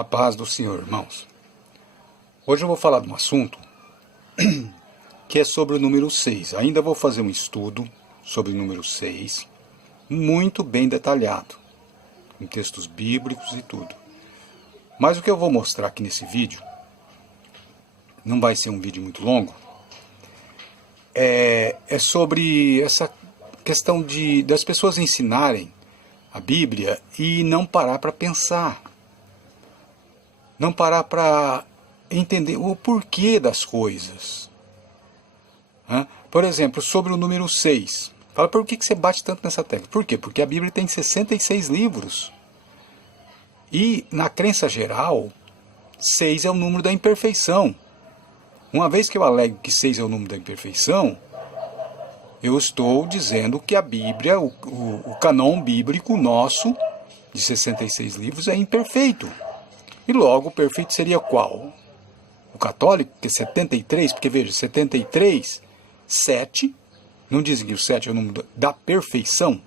A paz do Senhor, irmãos. Hoje eu vou falar de um assunto que é sobre o número 6. Ainda vou fazer um estudo sobre o número 6, muito bem detalhado, em textos bíblicos e tudo. Mas o que eu vou mostrar aqui nesse vídeo, não vai ser um vídeo muito longo, é sobre essa questão das pessoas ensinarem a Bíblia e não parar para pensar. Não parar para entender o porquê das coisas. Por exemplo, sobre o número 6. Fala, por que você bate tanto nessa tecla? Por quê? Porque a Bíblia tem 66 livros. E, na crença geral, 6 é o número da imperfeição. Uma vez que eu alego que 6 é o número da imperfeição, eu estou dizendo que a Bíblia, o canon bíblico nosso, de 66 livros, é imperfeito. E logo, o perfeito seria qual? O católico, que é 73, porque veja, 73, 7, não dizem que o 7 é o número da perfeição?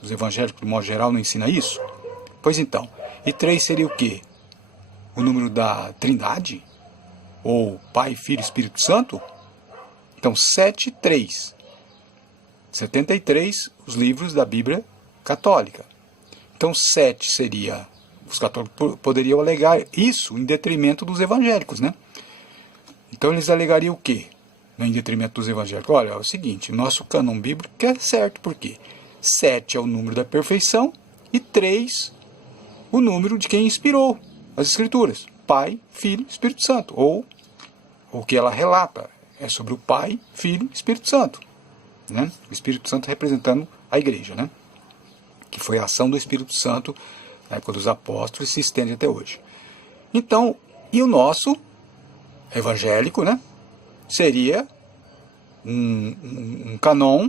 Os evangélicos, de modo geral, não ensinam isso? Pois então, e 3 seria o quê? O número da Trindade? Ou Pai, Filho e Espírito Santo? Então, 7 e 3. 73, os livros da Bíblia católica. Então, 7 seria... Os católicos poderiam alegar isso em detrimento dos evangélicos, né? Então eles alegariam o quê? Em detrimento dos evangélicos. Olha, é o seguinte, o nosso cânon bíblico é certo, por quê? 7 é o número da perfeição e 3 o número de quem inspirou as Escrituras. Pai, Filho, Espírito Santo. Ou o que ela relata é sobre o Pai, Filho e Espírito Santo. Né? O Espírito Santo representando a igreja, né? Que foi a ação do Espírito Santo na época dos apóstolos e se estende até hoje. Então, e o nosso evangélico, né, seria um canon,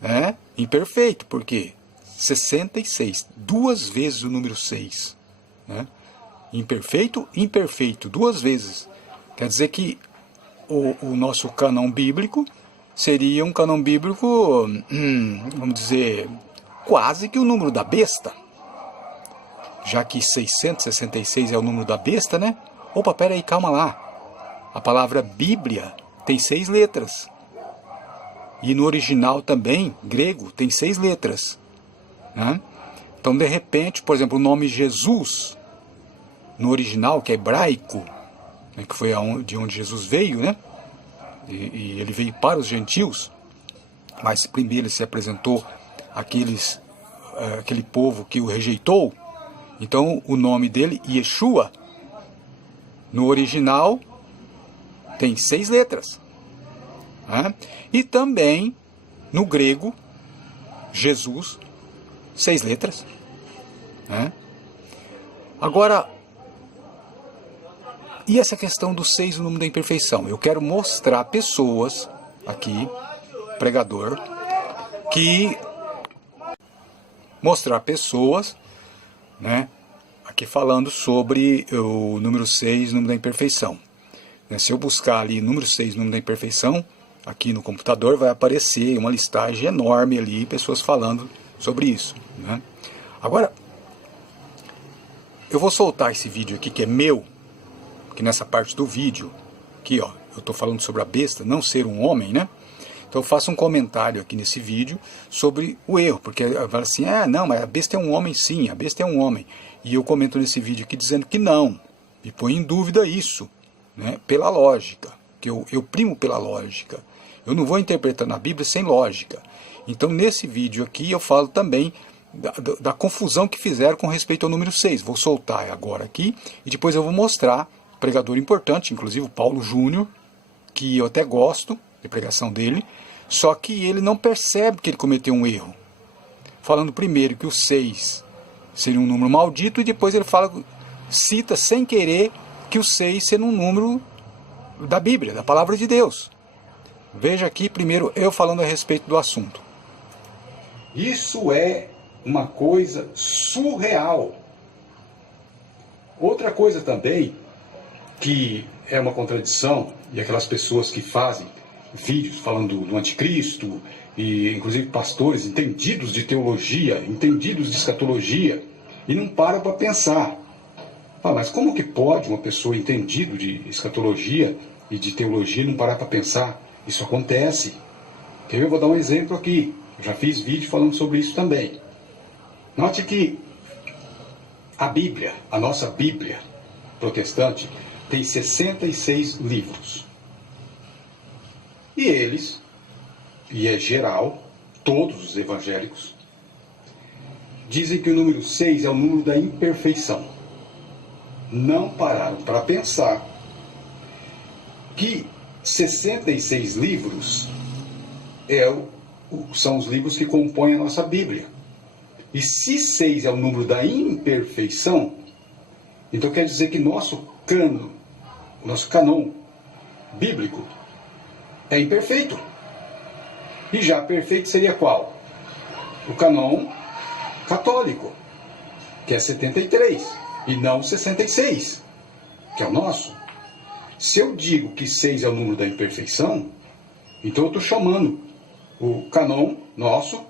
né, imperfeito, porque 66, 2 vezes o número 6. Né, imperfeito, 2 vezes. Quer dizer que o nosso canon bíblico seria um canon bíblico, vamos dizer, quase que o número da besta. Já que 666 é o número da besta, né? Opa, peraí, calma lá. A palavra Bíblia tem 6 letras. E no original também, grego, tem 6 letras. Né? Então, de repente, por exemplo, o nome Jesus, no original, que é hebraico, né, que foi de onde Jesus veio, né? E ele veio para os gentios, mas primeiro ele se apresentou aquele povo que o rejeitou. Então, o nome dele, Yeshua, no original, tem 6 letras. Né? E também, no grego, Jesus, 6 letras. Né? Agora, e essa questão do 6, o número da imperfeição? Eu quero mostrar pessoas, aqui, pregador, né, aqui falando sobre o número 6, número da imperfeição. Se eu buscar ali número 6, número da imperfeição, aqui no computador vai aparecer uma listagem enorme ali, pessoas falando sobre isso. Né? Agora, eu vou soltar esse vídeo aqui que é meu, que nessa parte do vídeo, aqui ó, eu estou falando sobre a besta, não ser um homem, né? Então eu faço um comentário aqui nesse vídeo sobre o erro, porque fala assim, não, mas a besta é um homem sim, a besta é um homem. E eu comento nesse vídeo aqui dizendo que não, e põe em dúvida isso, né, pela lógica, que eu primo pela lógica. Eu não vou interpretando a Bíblia sem lógica. Então nesse vídeo aqui eu falo também da confusão que fizeram com respeito ao número 6. Vou soltar agora aqui, e depois eu vou mostrar, pregador importante, inclusive o Paulo Júnior, que eu até gosto de pregação dele, só que ele não percebe que ele cometeu um erro. Falando primeiro que o 6 seria um número maldito, e depois ele cita sem querer que o 6 seria um número da Bíblia, da palavra de Deus. Veja aqui primeiro eu falando a respeito do assunto. Isso é uma coisa surreal. Outra coisa também, que é uma contradição, e aquelas pessoas que fazem vídeos falando do anticristo, e inclusive pastores entendidos de teologia, entendidos de escatologia, e não param para pensar. Ah, mas como que pode uma pessoa entendida de escatologia e de teologia não parar para pensar? Isso acontece. Eu vou dar um exemplo aqui. Eu já fiz vídeo falando sobre isso também. Note que a Bíblia, a nossa Bíblia protestante, tem 66 livros. E eles, e é geral, todos os evangélicos, dizem que o número 6 é o número da imperfeição. Não pararam para pensar que 66 livros são os livros que compõem a nossa Bíblia. E se 6 é o número da imperfeição, então quer dizer que nosso canon bíblico é imperfeito. E já perfeito seria qual? O canon católico, que é 73, e não 66, que é o nosso. Se eu digo que 6 é o número da imperfeição, então eu estou chamando o canon nosso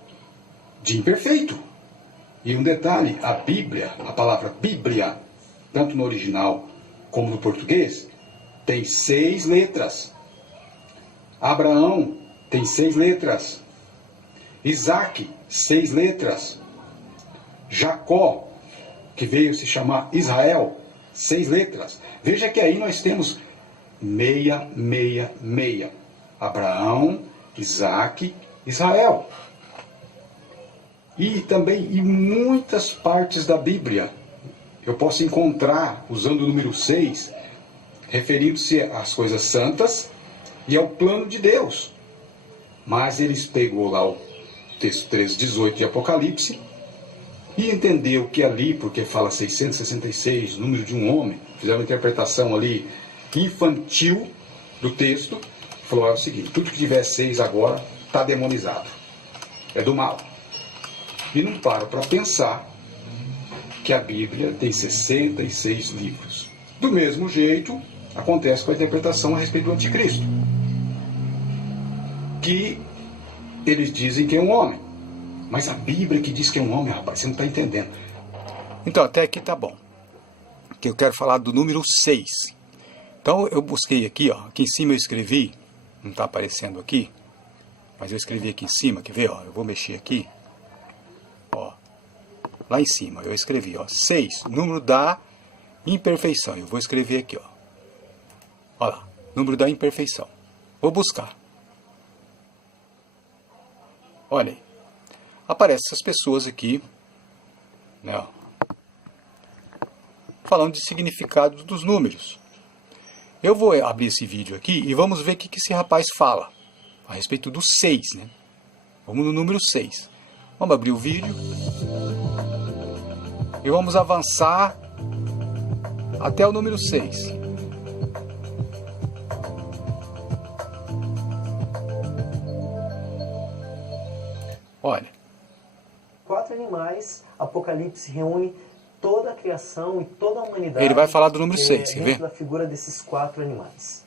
de imperfeito. E um detalhe, a Bíblia, a palavra Bíblia, tanto no original como no português, tem 6 letras. Abraão tem 6 letras. Isaac, 6 letras. Jacó, que veio se chamar Israel, 6 letras. Veja que aí nós temos 666. Abraão, Isaac, Israel. E também em muitas partes da Bíblia eu posso encontrar, usando o número 6, referindo-se às coisas santas e ao plano de Deus. Mas eles pegou lá o texto 13:18 de Apocalipse e entendeu que ali, porque fala 666, número de um homem, fizeram uma interpretação ali infantil do texto, falou: é o seguinte, tudo que tiver 6 agora está demonizado, é do mal. E não para pensar que a Bíblia tem 66 livros. Do mesmo jeito, acontece com a interpretação a respeito do anticristo, que eles dizem que é um homem. Mas a Bíblia que diz que é um homem, rapaz, você não está entendendo. Então, até aqui tá bom. Que eu quero falar do número 6. Então, eu busquei aqui, ó. Aqui em cima eu escrevi, não está aparecendo aqui, mas eu escrevi aqui em cima, quer ver, ó? Eu vou mexer aqui. Ó, lá em cima eu escrevi, ó, 6, número da imperfeição. Eu vou escrever aqui, ó. Olha lá, número da imperfeição. Vou buscar. Olha aí. Aparecem essas pessoas aqui, né, ó, falando de significado dos números. Eu vou abrir esse vídeo aqui e vamos ver o que esse rapaz fala a respeito do 6, né? Vamos no número 6. Vamos abrir o vídeo e vamos avançar até o número 6. Olha. 4 animais, Apocalipse reúne toda a criação e toda a humanidade. Ele vai falar do número 6, quer ver? Dentro da figura desses 4 animais.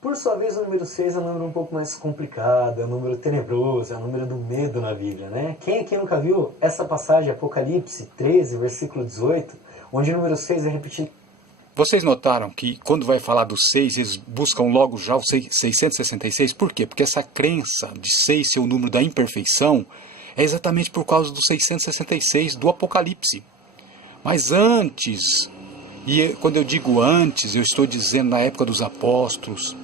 Por sua vez, o número 6 é um número um pouco mais complicado, é um número tenebroso, é um número do medo na Bíblia, né? Quem aqui nunca viu essa passagem, Apocalipse 13, versículo 18, onde o número 6 é repetido? Vocês notaram que quando vai falar do 6, eles buscam logo já o 666? Por quê? Porque essa crença de 6 ser o número da imperfeição é exatamente por causa do 666 do Apocalipse. Mas antes, e quando eu digo antes, eu estou dizendo na época dos apóstolos,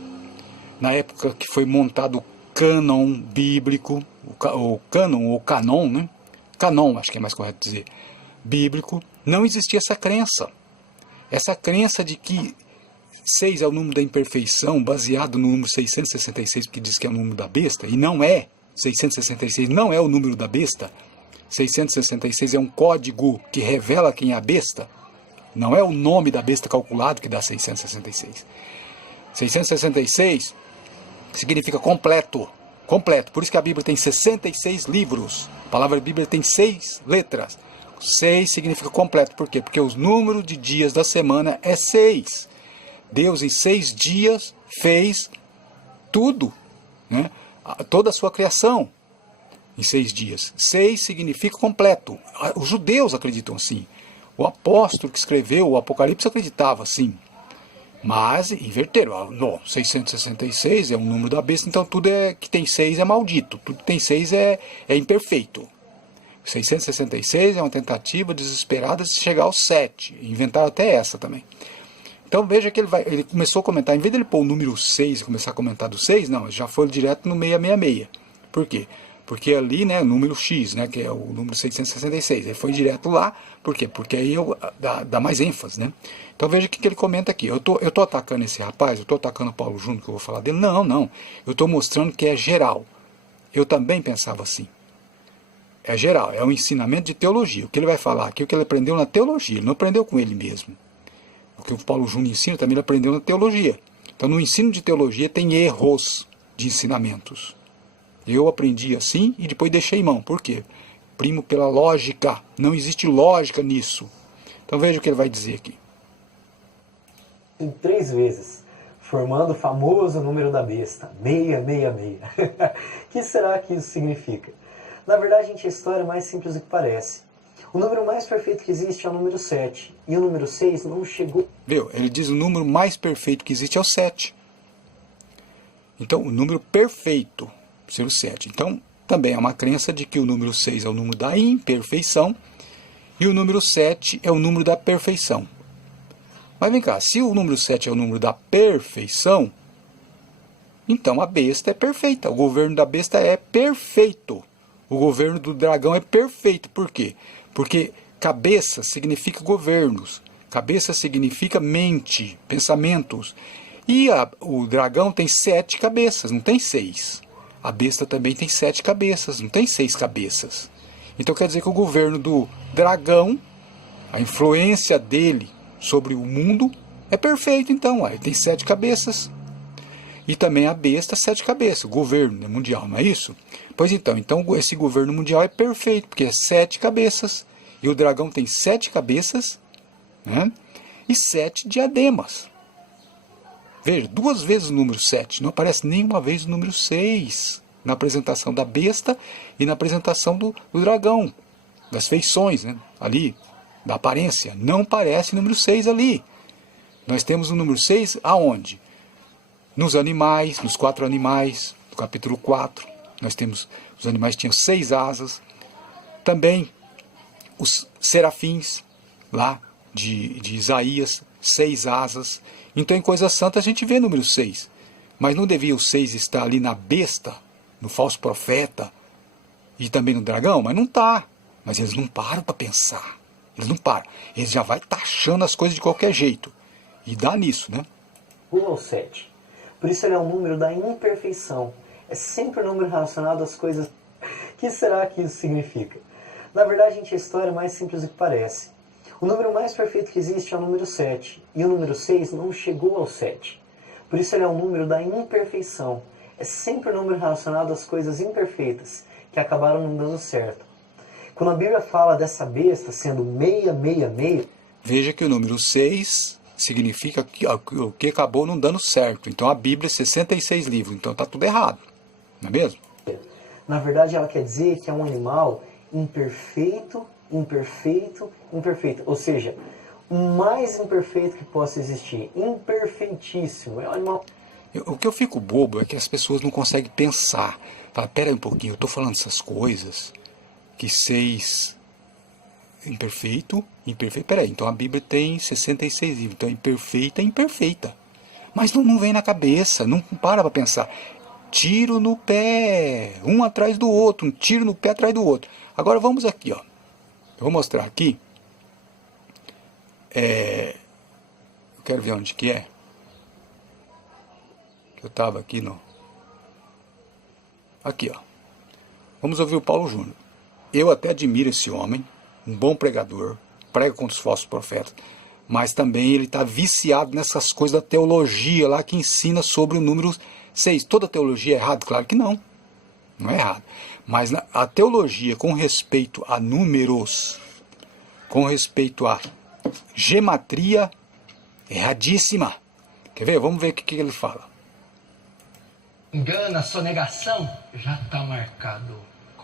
na época que foi montado o cânon bíblico, o cânon ou canon, né? Canon, acho que é mais correto dizer, bíblico, não existia essa crença. Essa crença de que 6 é o número da imperfeição, baseado no número 666, que diz que é o número da besta, e não é. 666 não é o número da besta. 666 é um código que revela quem é a besta. Não é o nome da besta calculado que dá 666. 666 significa completo. Completo. Por isso que a Bíblia tem 66 livros. A palavra Bíblia tem 6 letras. 6 significa completo. Por quê? Porque os números de dias da semana é 6. Deus em 6 dias fez tudo, né? Toda a sua criação em 6 dias. 6 significa completo. Os judeus acreditam assim. O apóstolo que escreveu o Apocalipse acreditava assim. Mas inverteram. Não, 666 é um número da besta, então tudo que tem 6 é maldito. Tudo que tem 6 é imperfeito. 666 é uma tentativa desesperada de chegar ao 7. Inventaram até essa também. Então veja que ele começou a comentar, em vez de ele pôr o número 6 e começar a comentar do 6, não, já foi direto no 666. Por quê? Porque ali, né, o número X, né, que é o número 666, ele foi direto lá, por quê? Porque aí dá mais ênfase, né? Então veja o que ele comenta aqui. Eu tô atacando esse rapaz, eu tô atacando o Paulo Júnior, que eu vou falar dele. Não. Eu estou mostrando que é geral. Eu também pensava assim. É geral, é um ensinamento de teologia. O que ele vai falar aqui é o que ele aprendeu na teologia, ele não aprendeu com ele mesmo. O que o Paulo Júnior ensina também ele aprendeu na teologia. Então no ensino de teologia tem erros de ensinamentos. Eu aprendi assim e depois deixei mão. Por quê? Primo pela lógica. Não existe lógica nisso. Então veja o que ele vai dizer aqui. Em 3 vezes, formando o famoso número da besta, 666. O que será que isso significa? Na verdade, gente, a história é mais simples do que parece. O número mais perfeito que existe é o número 7. E o número 6 não chegou... Viu? Ele diz o número mais perfeito que existe é o 7. Então, o número perfeito seria o 7. Então, também é uma crença de que o número 6 é o número da imperfeição e o número 7 é o número da perfeição. Mas vem cá, se o número 7 é o número da perfeição, então a besta é perfeita. O governo da besta é perfeito. O governo do dragão é perfeito. Por quê? Porque cabeça significa governos. Cabeça significa mente, pensamentos. E o dragão tem 7 cabeças, não tem 6. A besta também tem 7 cabeças, não tem 6 cabeças. Então quer dizer que o governo do dragão, a influência dele sobre o mundo é perfeito. Então, ele tem 7 cabeças. E também a besta, 7 cabeças. O governo mundial, não é isso? Pois então esse governo mundial é perfeito, porque é 7 cabeças. E o dragão tem 7 cabeças, né? E 7 diademas. Veja, 2 vezes o número 7. Não aparece nenhuma vez o número 6. Na apresentação da besta e na apresentação do dragão. Das feições, né? Ali, da aparência. Não aparece o número 6 ali. Nós temos o número 6 aonde? Nos animais, nos 4 animais, no capítulo 4, nós temos, os animais tinham 6 asas. Também os serafins, lá de Isaías, 6 asas. Então em Coisa Santa a gente vê o número 6. Mas não devia o 6 estar ali na besta, no falso profeta e também no dragão? Mas não está. Mas eles não param para pensar. Eles não param. Eles já vão taxando as coisas de qualquer jeito. E dá nisso, né? 1 ao 7. Por isso ele é um número da imperfeição. É sempre um número relacionado às coisas... O que será que isso significa? Na verdade, gente, a história é mais simples do que parece. O número mais perfeito que existe é o número 7. E o número 6 não chegou ao 7. Por isso ele é um número da imperfeição. É sempre um número relacionado às coisas imperfeitas, que acabaram não dando certo. Quando a Bíblia fala dessa besta sendo 666... Veja que o número 6... significa que o que acabou não dando certo. Então a Bíblia é 66 livros, então está tudo errado, não é mesmo? Na verdade ela quer dizer que é um animal imperfeito, ou seja, o mais imperfeito que possa existir, imperfeitíssimo, é um animal... O que eu fico bobo é que as pessoas não conseguem pensar. Fala, pera aí um pouquinho, eu estou falando essas coisas, que 6... imperfeito, peraí, então a Bíblia tem 66 livros, então é imperfeita. Mas não vem na cabeça, não para pensar. Tiro no pé, um atrás do outro, um tiro no pé atrás do outro. Agora vamos aqui, ó. Eu vou mostrar aqui. Eu quero ver onde que é. Que eu estava aqui, não. Aqui, ó. Vamos ouvir o Paulo Júnior. Eu até admiro esse homem, um bom pregador, prega contra os falsos profetas, mas também ele está viciado nessas coisas da teologia lá que ensina sobre o número 6. Toda teologia é errada? Claro que não. Não é errado. Mas a teologia com respeito a números, com respeito a gematria, é erradíssima. Quer ver? Vamos ver o que ele fala. Engana, sonegação, já está marcado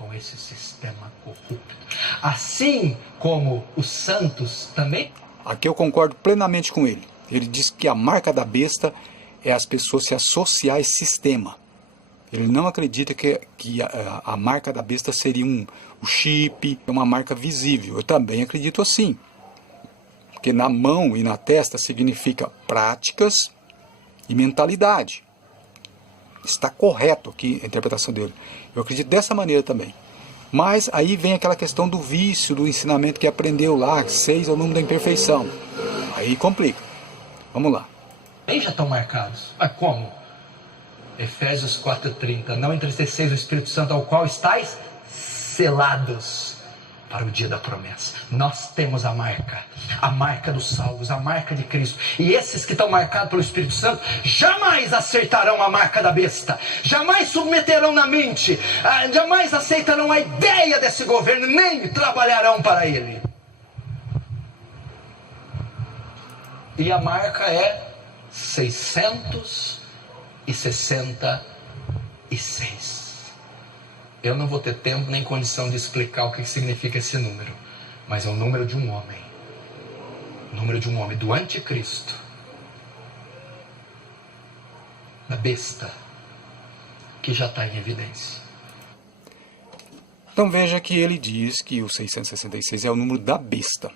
com esse sistema corrupto. Assim como os santos também. Aqui eu concordo plenamente com ele. Ele diz que a marca da besta é as pessoas se associar a esse sistema. Ele não acredita que a marca da besta seria o chip, uma marca visível. Eu também acredito assim. Porque na mão e na testa significa práticas e mentalidade. Está correto aqui a interpretação dele. Eu acredito dessa maneira também. Mas aí vem aquela questão do vício, do ensinamento que aprendeu lá, 6 é o número da imperfeição. Aí complica. Vamos lá. Também já estão marcados. Mas como? Efésios 4:30. Não entristeceis o Espírito Santo, ao qual estáis selados para o dia da promessa. Nós temos a marca dos salvos, a marca de Cristo. E esses que estão marcados pelo Espírito Santo jamais aceitarão a marca da besta, jamais submeterão na mente, jamais aceitarão a ideia desse governo, nem trabalharão para ele. E a marca é 666. Eu não vou ter tempo nem condição de explicar o que significa esse número, mas é o número de um homem. O número de um homem, do anticristo, da besta, que já está em evidência. Então veja que ele diz que o 666 é o número da besta.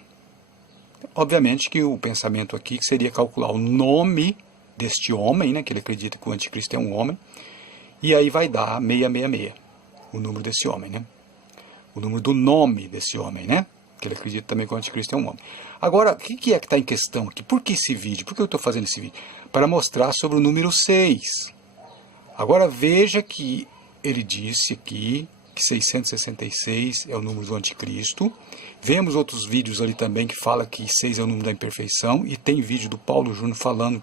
Obviamente que o pensamento aqui seria calcular o nome deste homem, né, que ele acredita que o anticristo é um homem, e aí vai dar 666. O número desse homem, né? O número do nome desse homem, né? Que ele acredita também que o anticristo é um homem. Agora, o que é que está em questão aqui? Por que esse vídeo? Por que eu estou fazendo esse vídeo? Para mostrar sobre o número 6. Agora veja que ele disse aqui que 666 é o número do anticristo. Vemos outros vídeos ali também que fala que 6 é o número da imperfeição. E tem vídeo do Paulo Júnior falando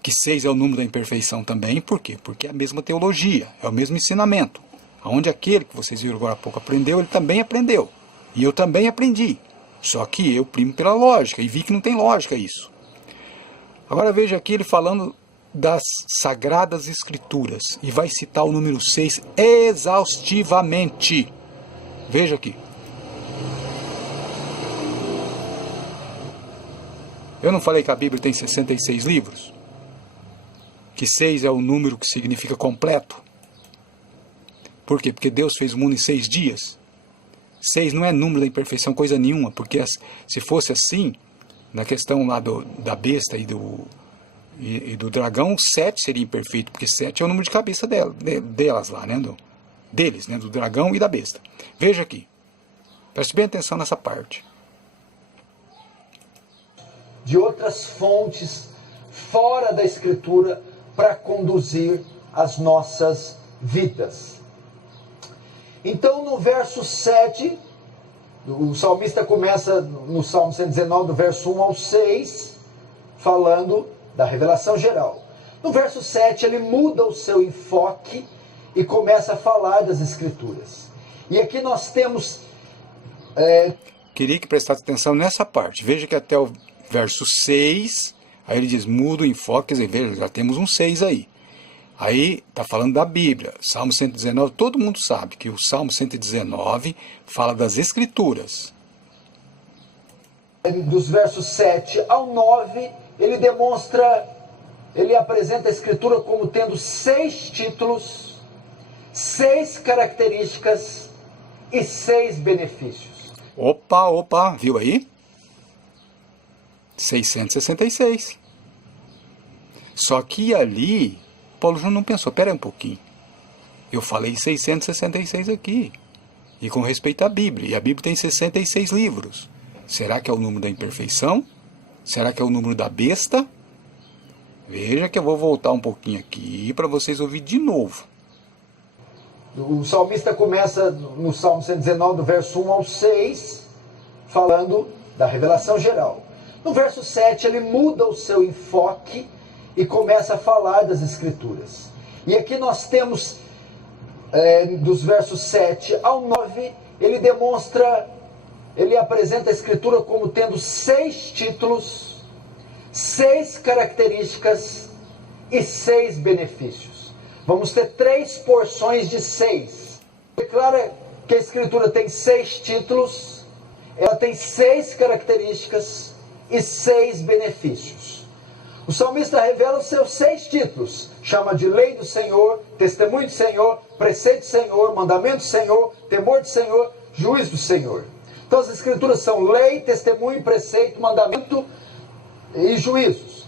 que 6 é o número da imperfeição também. Por quê? Porque é a mesma teologia, é o mesmo ensinamento. Onde aquele que vocês viram agora há pouco aprendeu, ele também aprendeu. E eu também aprendi. Só que eu primo pela lógica, e vi que não tem lógica isso. Agora veja aqui ele falando das Sagradas Escrituras, e vai citar o número 6 exaustivamente. Veja aqui. Eu não falei que a Bíblia tem 66 livros? Que 6 é o número que significa completo? Por quê? Porque Deus fez o mundo em 6 dias. 6 não é número da imperfeição, coisa nenhuma, porque se fosse assim, na questão lá da besta e do dragão, 7 seria imperfeito, porque 7 é o número de cabeça delas lá, né? Deles, né? Do dragão e da besta. Veja aqui. Preste bem atenção nessa parte. De outras fontes fora da Escritura para conduzir as nossas vidas. Então, no verso 7, o salmista começa no Salmo 119, do verso 1 ao 6, falando da revelação geral. No verso 7, ele muda o seu enfoque e começa a falar das Escrituras. E aqui nós temos... Queria que prestasse atenção nessa parte. Veja que até o verso 6, aí ele diz, muda o enfoque, quer dizer, veja, já temos um 6 aí. Aí está falando da Bíblia, Salmo 119, todo mundo sabe que o Salmo 119 fala das Escrituras. Dos versos 7 ao 9, ele apresenta a Escritura como tendo 6 títulos, 6 características e 6 benefícios. Opa, viu aí? 666. Só que ali... Paulo Júnior não pensou, pera aí um pouquinho. Eu falei 666 aqui. E com respeito à Bíblia. E a Bíblia tem 66 livros. Será que é o número da imperfeição? Será que é o número da besta? Veja que eu vou voltar um pouquinho aqui para vocês ouvirem de novo. O salmista começa no Salmo 119, do verso 1 ao 6, falando da revelação geral. No verso 7, ele muda o seu enfoque e começa a falar das Escrituras. E aqui nós temos, dos versos 7 ao 9, ele apresenta a Escritura como tendo 6 títulos, 6 características e 6 benefícios. Vamos ter 3 porções de 6. Declara que a Escritura tem 6 títulos, ela tem 6 características e 6 benefícios. O salmista revela os seus 6 títulos, chama de lei do Senhor, testemunho do Senhor, preceito do Senhor, mandamento do Senhor, temor do Senhor, juízo do Senhor. Então as Escrituras são lei, testemunho, preceito, mandamento e juízos.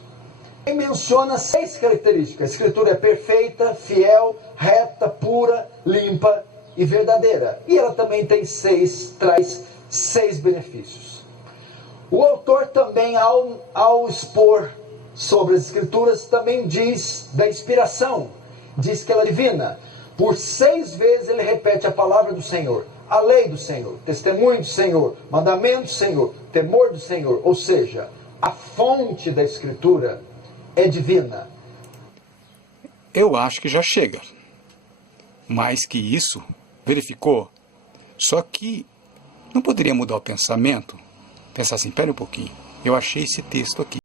E menciona 6 características. A Escritura é perfeita, fiel, reta, pura, limpa e verdadeira. E ela também traz 6 benefícios. O autor também, ao expor sobre as Escrituras, também diz da inspiração. Diz que ela é divina. Por 6 vezes ele repete a palavra do Senhor, a lei do Senhor, testemunho do Senhor, mandamento do Senhor, temor do Senhor. Ou seja, a fonte da Escritura é divina. Eu acho que já chega. Mais que isso, verificou. Só que não poderia mudar o pensamento? Pensar assim, espera um pouquinho, eu achei esse texto aqui.